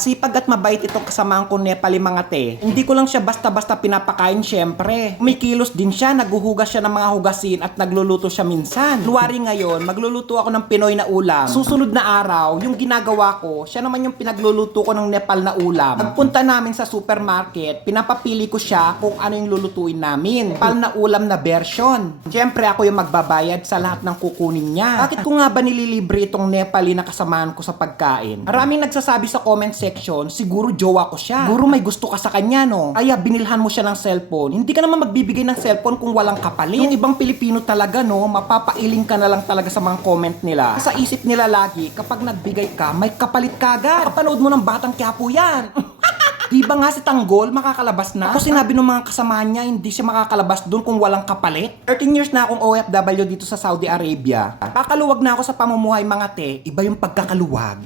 Sipag at mabait itong kasamahan ko Nepali mga te. Hindi ko lang siya basta-basta pinapakain syempre. Kumikilos din siya, naghuhugas siya ng mga hugasin at nagluluto siya minsan. Luwari ngayon, magluluto ako ng Pinoy na ulam. Susunod na araw, yung ginagawa ko, siya naman yung pinagluluto ko ng Nepal na ulam. Pagpunta namin sa supermarket, pinapapili ko siya kung ano yung lulutuin namin. Nepal na ulam na version. Syempre ako yung magbabayad sa lahat ng kukunin niya. Bakit ko nga ba nililibre itong Nepali na kasamahan ko sa pagkain? Maraming nagsasabi sa comment section, siguro jowa ko siya. Siguro may gusto ka sa kanya, no? Kaya binilhan mo siya ng cellphone. Hindi ka naman magbibigay ng cellphone kung walang kapalit. Yung ibang Pilipino talaga, no? Mapapailing ka na lang talaga sa mga comment nila. Sa isip nila lagi, kapag nagbigay ka, may kapalit ka agad. Kapanood mo ng Batang Quiapo yan. Di ba nga si Tanggol makakalabas na? Ako sinabi ng mga kasamahan niya, hindi siya makakalabas doon kung walang kapalit. 13 years na akong OFW dito sa Saudi Arabia. Kakaluwag na ako sa pamumuhay mga te, iba yung pagkakaluwag.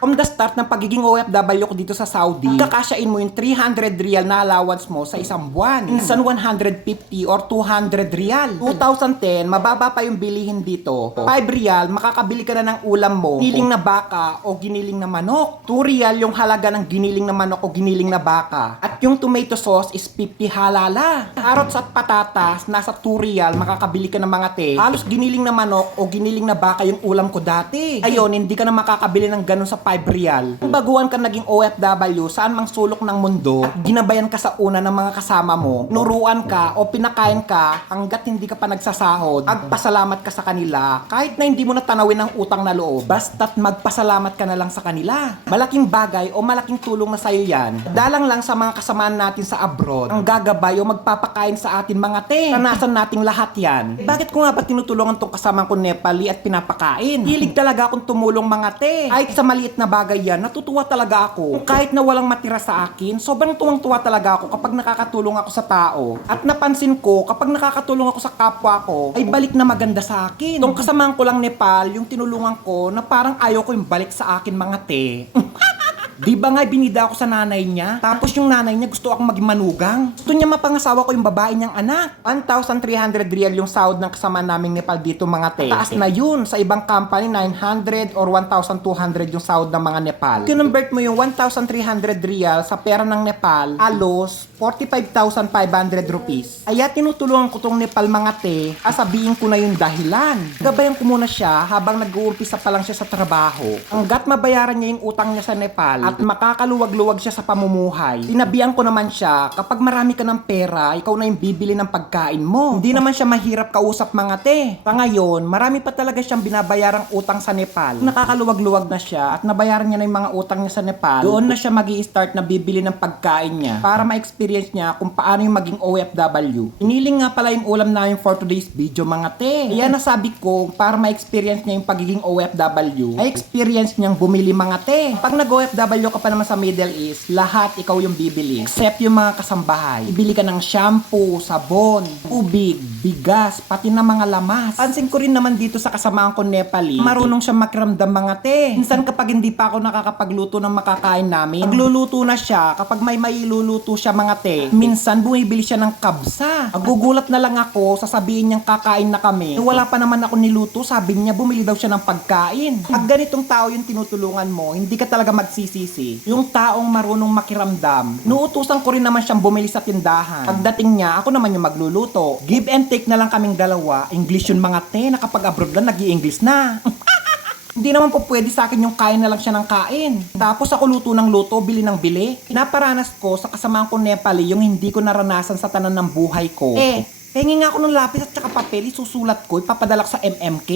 From the start ng pagiging OFW ko dito sa Saudi, kakasyain mo yung 300 rial na allowance mo sa isang buwan. Minsan 150 or 200 rial. 2010, mababa pa yung bilihin dito. 5 rial, makakabili ka na ng ulam mo, giniling na baka o giniling na manok. 2 rial yung halaga ng giniling na manok o giniling na baka. At yung tomato sauce is 50 halala. Carrots at patatas, nasa 2 rial, makakabili ka ng mga te. Halos giniling na manok o giniling na baka yung ulam ko dati. Ayun, hindi ka na makakabili ng ganun sa 5 real. Kung baguhan ka naging OFW saan mang sulok ng mundo at ginabayan ka sa una ng mga kasama mo, nuruan ka o pinakain ka hanggat hindi ka pa nagsasahod, magpasalamat ka sa kanila kahit na hindi mo na tanawin ang utang na loob. Basta't magpasalamat ka na lang sa kanila. Malaking bagay o malaking tulong na sa'yo yan. Dalang lang sa mga kasamaan natin sa abroad ang gagabay o magpapakain sa atin mga te. Tanasan nating lahat yan. Bakit ko nga ba tinutulungan tong kasamang ko Nepali at pinapakain? Hilig talaga akong tumulong mga te. Kahit sa maliit na bagay yan, natutuwa talaga ako. Kahit na walang matira sa akin, sobrang tuwang-tuwa talaga ako kapag nakakatulong ako sa tao. At napansin ko, kapag nakakatulong ako sa kapwa ko, ay balik na maganda sa akin. Itong kasamahan ko lang Nepal, yung tinulungan ko na parang ayaw ko yung balik sa akin mga te. Di ba nga binida ako sa nanay niya? Tapos yung nanay niya gusto akong maging manugang. Gusto niya mapangasawa ko yung babae niyang anak. 1,300 rial yung sahod ng kasama naming Nepal dito mga te. Taas na yun. Sa ibang company, 900 or 1,200 yung sahod ng mga Nepal. Convert mo yung 1,300 rial sa pera ng Nepal, halos 45,500 rupees. Kaya tinutulungan ko tong Nepal mga te, sabihin ko na yung dahilan. Gabayan ko muna siya habang nag-uumpisa pa lang siya sa trabaho. Hanggat mabayaran niya yung utang niya sa Nepal at makakaluwag-luwag siya sa pamumuhay. Sinabihan ko naman siya, kapag marami ka ng pera, ikaw na yung bibili ng pagkain mo. Hindi naman siya mahirap kausap mga te. Sa ngayon, marami pa talaga siyang binabayarang utang sa Nepal. Nakakaluwag-luwag na siya at nabayaran niya na yung mga utang niya sa Nepal. Doon na siya magi-start na bibili ng pagkain niya para ma-experience niya kung paano yung maging OFW. Iniling nga pala yung ulam namin for today's video mga te. Kaya nasabi ko, para ma-experience niya yung pagiging OFW, ay experience niyang bumili mga te. Pag nag-OFW ka pa naman sa Middle East, lahat ikaw yung bibili. Except yung mga kasambahay. Ibili ka ng shampoo, sabon, tubig, bigas, pati na mga lamas. Pansin ko rin naman dito sa kasamahan ko Nepali, marunong siya makiramdam mga te. Minsan kapag hindi pa ako nakakapagluto ng makakain namin, nagluluto na siya kapag may mailuluto siya mga te. Minsan bumibili siya ng kabsa. Magugulat na lang ako, sasabihin niyang kakain na kami. Wala pa naman ako niluto, sabi niya bumili daw siya ng pagkain. Pag ganitong tao yung tinutulungan mo, hindi ka talaga magsisisi. Yung taong marunong makiramdam. Nuutusan ko rin naman siyang bumili sa tindahan. Pagdating niya, ako naman yung magluluto. Give and take na lang kaming dalawa. English yun mga te, nakapag-abroad lang, nag-i-English na. Hindi naman po pwede sa akin yung kain na lang siya ng kain. Tapos ako luto ng luto, bili ng bili. Naparanas ko sa kasamahan ko Nepali yung hindi ko naranasan sa tanan ng buhay ko. Hingi nga ako ng lapis at saka papel, isusulat ko, ipapadala ko sa MMK.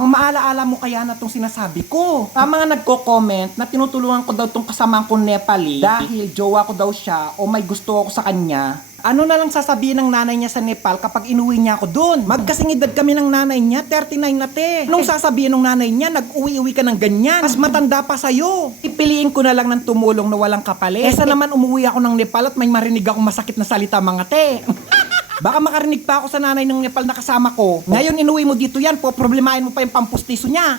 Ang maalaala mo kaya na itong sinasabi ko. Sa mga nagko-comment na tinutulungan ko daw itong kasamahan ko Nepali dahil jowa ko daw siya o may gusto ako sa kanya. Ano na lang sasabihin ng nanay niya sa Nepal kapag inuwi niya ako doon? Magkasing edad kami ng nanay niya, 39 na te. Anong sasabihin ng nanay niya, nag-uwi-uwi ka ng ganyan? Mas matanda pa sa'yo. Ipiliin ko na lang ng tumulong na walang kapalit. Kesa naman umuwi ako ng Nepal at may marinig akong masakit na salita mga te. Baka makarinig pa ako sa nanay ng Nepal na kasama ko. Ngayon inuwi mo dito yan, problemahin mo pa yung pampustiso niya.